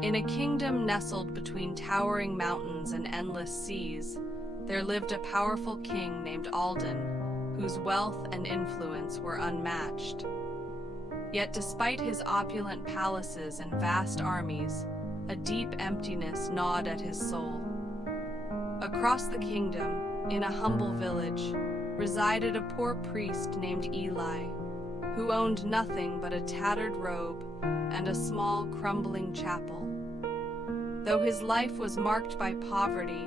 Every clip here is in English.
In a kingdom nestled between towering mountains and endless seas, there lived a powerful king named Alden, whose wealth and influence were unmatched. Yet despite his opulent palaces and vast armies, a deep emptiness gnawed at his soul. Across the kingdom, in a humble village, resided a poor priest named Eli, who owned nothing but a tattered robe and a small, crumbling chapel. Though his life was marked by poverty,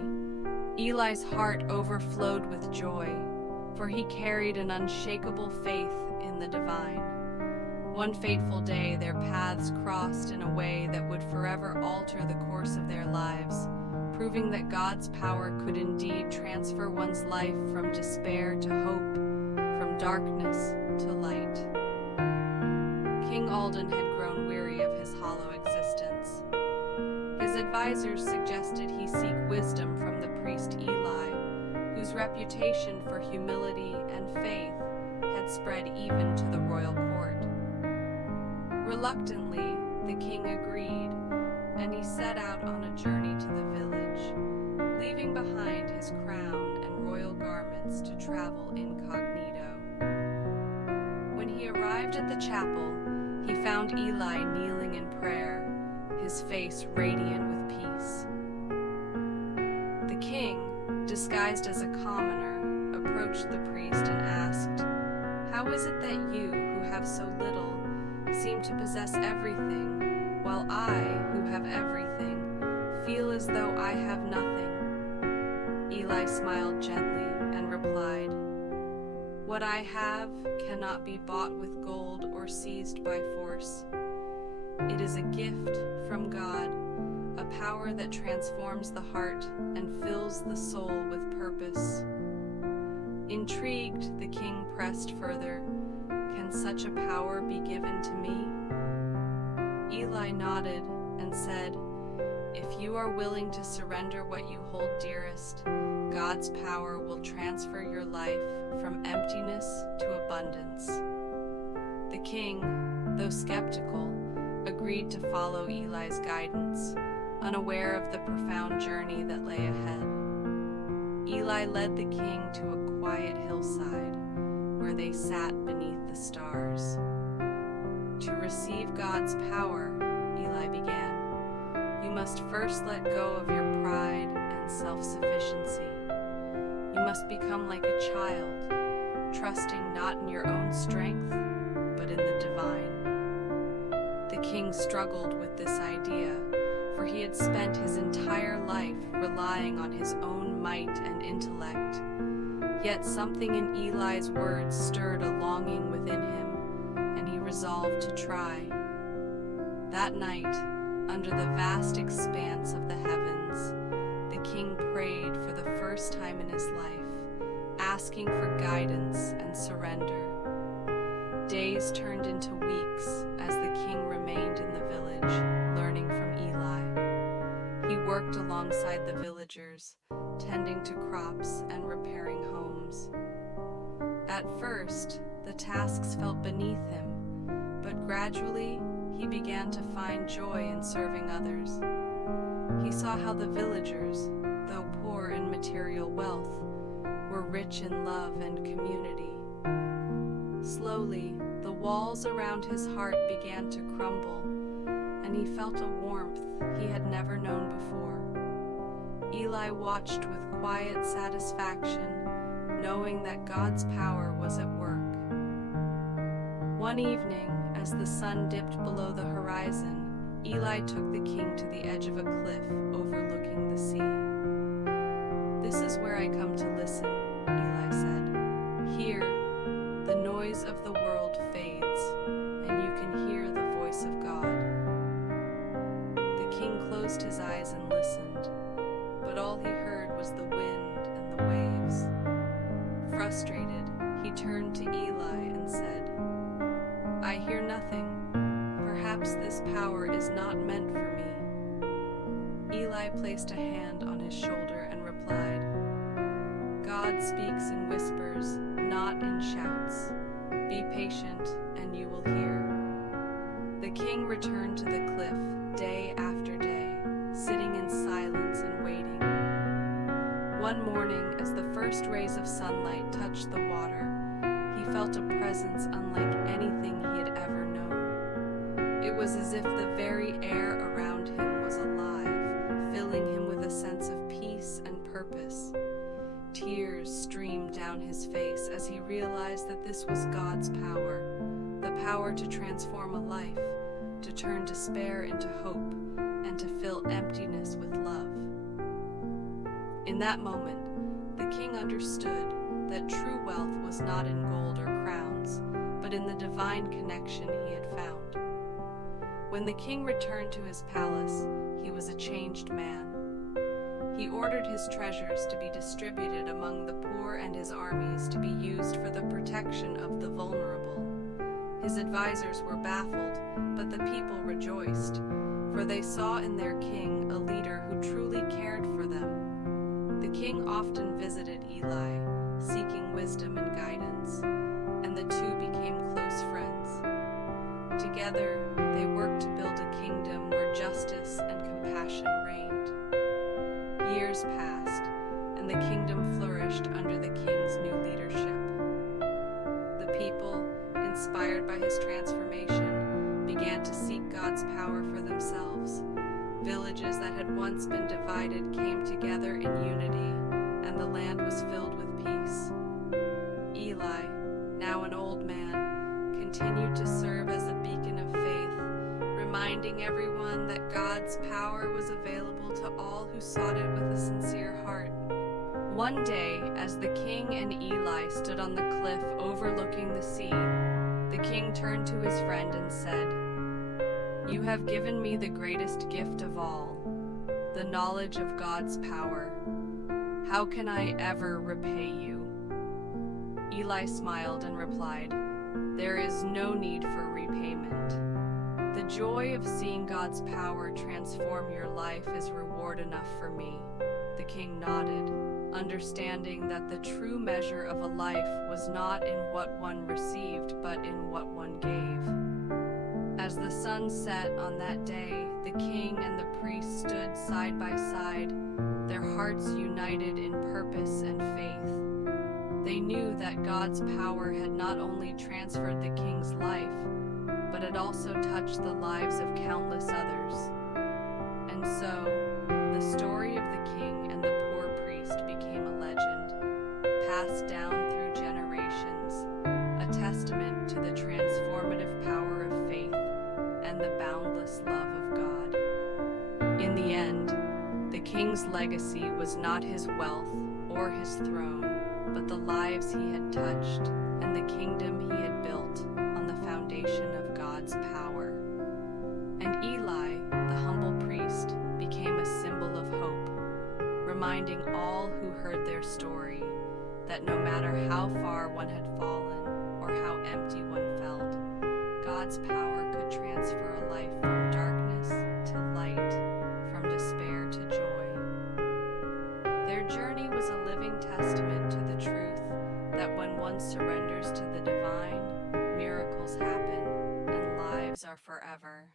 Eli's heart overflowed with joy, for he carried an unshakable faith in the divine. One fateful day, their paths crossed in a way that would forever alter the course of their lives, proving that God's power could indeed transfer one's life from despair to hope, from darkness to light. King Alden had grown weary of his hollow existence. His advisors suggested he seek wisdom from the priest Eli, whose reputation for humility and faith had spread even to the royal court. Reluctantly, the king agreed, and he set out on a journey to the village, leaving behind his crown and royal garments to travel incognito. When he arrived at the chapel, he found Eli kneeling in prayer, his face radiant with peace. The king, disguised as a commoner, approached the priest and asked, "How is it that you, who have so little, seem to possess everything, while I, who have everything, feel as though I have nothing?" Eli smiled gently and replied, "What I have cannot be bought with gold or seized by force. It is a gift from God, a power that transforms the heart and fills the soul with purpose." Intrigued, the king pressed further, "Can such a power be given to me?" Eli nodded and said, "If you are willing to surrender what you hold dearest, God's power will transfer your life from emptiness to abundance." The king, though skeptical, agreed to follow Eli's guidance, unaware of the profound journey that lay ahead. Eli led the king to a quiet hillside, where they sat beneath the stars. "To receive God's power," Eli began, "you must first let go of your pride and self-sufficiency. You must become like a child, trusting not in your own strength, but in the divine." The king struggled with this idea, for he had spent his entire life relying on his own might and intellect. Yet something in Eli's words stirred a longing within him, and he resolved to try. That night, under the vast expanse of the heavens, the king prayed for the first time in his life, asking for guidance and surrender. Days turned into weeks as the king remained in the village, learning from Eli. He worked alongside the villagers, tending to crops and repairing homes. At first, the tasks felt beneath him, but gradually he began to find joy in serving others. He saw how the villagers, though poor in material wealth, were rich in love and community. Slowly, the walls around his heart began to crumble, and he felt a warmth he had never known before. Eli watched with quiet satisfaction, knowing that God's power was at work. One evening, as the sun dipped below the horizon, Eli took the king to the edge of a cliff overlooking the sea. "This is where I come to listen," Eli said. "Here, the noise of the world fades, and you can hear the voice of God." The king closed his eyes and listened, but all he heard was the wind and the waves. Frustrated, he turned to Eli and said, "I hear nothing. Perhaps this power is not meant for me." Eli placed a hand on his shoulder and replied, "God speaks in whispers, not in shouts. Be patient, and you will hear." The king returned to the cliff day after day, first rays of sunlight touched the water, he felt a presence unlike anything he had ever known. It was as if the very air around him was alive, filling him with a sense of peace and purpose. Tears streamed down his face as he realized that this was God's power, the power to transform a life, to turn despair into hope, and to fill emptiness with love. In that moment, the king understood that true wealth was not in gold or crowns, but in the divine connection he had found. When the king returned to his palace, he was a changed man. He ordered his treasures to be distributed among the poor and his armies to be used for the protection of the vulnerable. His advisors were baffled, but the people rejoiced, for they saw in their king a leader who truly cared for them. The king often visited Eli, seeking wisdom and guidance, and the two became close friends. Together, they worked to build a kingdom where justice and compassion reigned. Years passed, and the kingdom flourished under the king's new leadership. The people, inspired by his transformation, began to seek God's power for themselves. Villages that had once been divided came together in unity, and the land was filled with peace. Eli, now an old man, continued to serve as a beacon of faith, reminding everyone that God's power was available to all who sought it with a sincere heart. One day, as the king and Eli stood on the cliff overlooking the sea, the king turned to his friend and said, "You have given me the greatest gift of all, the knowledge of God's power. How can I ever repay you?" Eli smiled and replied, "There is no need for repayment. The joy of seeing God's power transform your life is reward enough for me." The king nodded, understanding that the true measure of a life was not in what one received, but in what one gave. As the sun set on that day, the king and the priest stood side by side, their hearts united in purpose and faith. They knew that God's power had not only transferred the king's life, but it also touched the lives of countless others. And so, the story of the king and the poor priest became a legend, passed down through generations, a testament to the transformative power of faith and the boundless love of God. In the end, the king's legacy was not his wealth or his throne, but the lives he had touched and the kingdom he had built on the foundation of God's power. And Eli, the humble priest, became a symbol of hope, reminding all who heard their story that no matter how far one had fallen or how empty one felt, God's power could transfer a life from darkness to light, from despair to joy. Their journey was a living testament to the truth that when one surrenders to the divine, miracles happen and lives are forever.